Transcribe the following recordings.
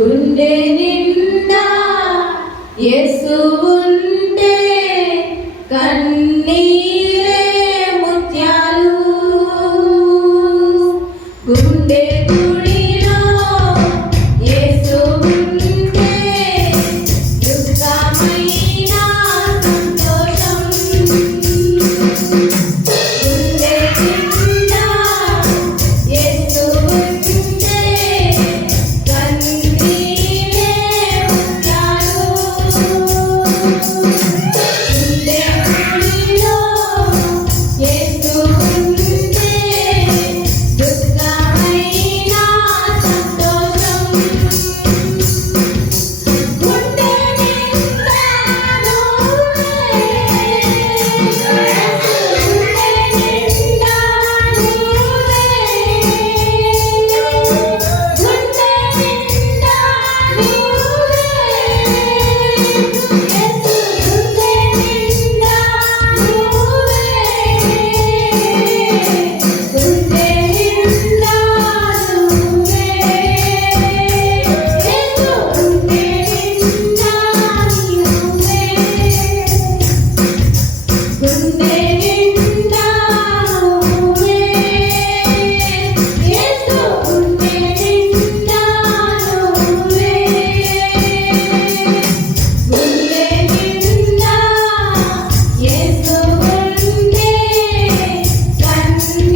గుండె నిండా యేసు ఉంటే కన్ను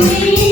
me.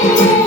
Thank you.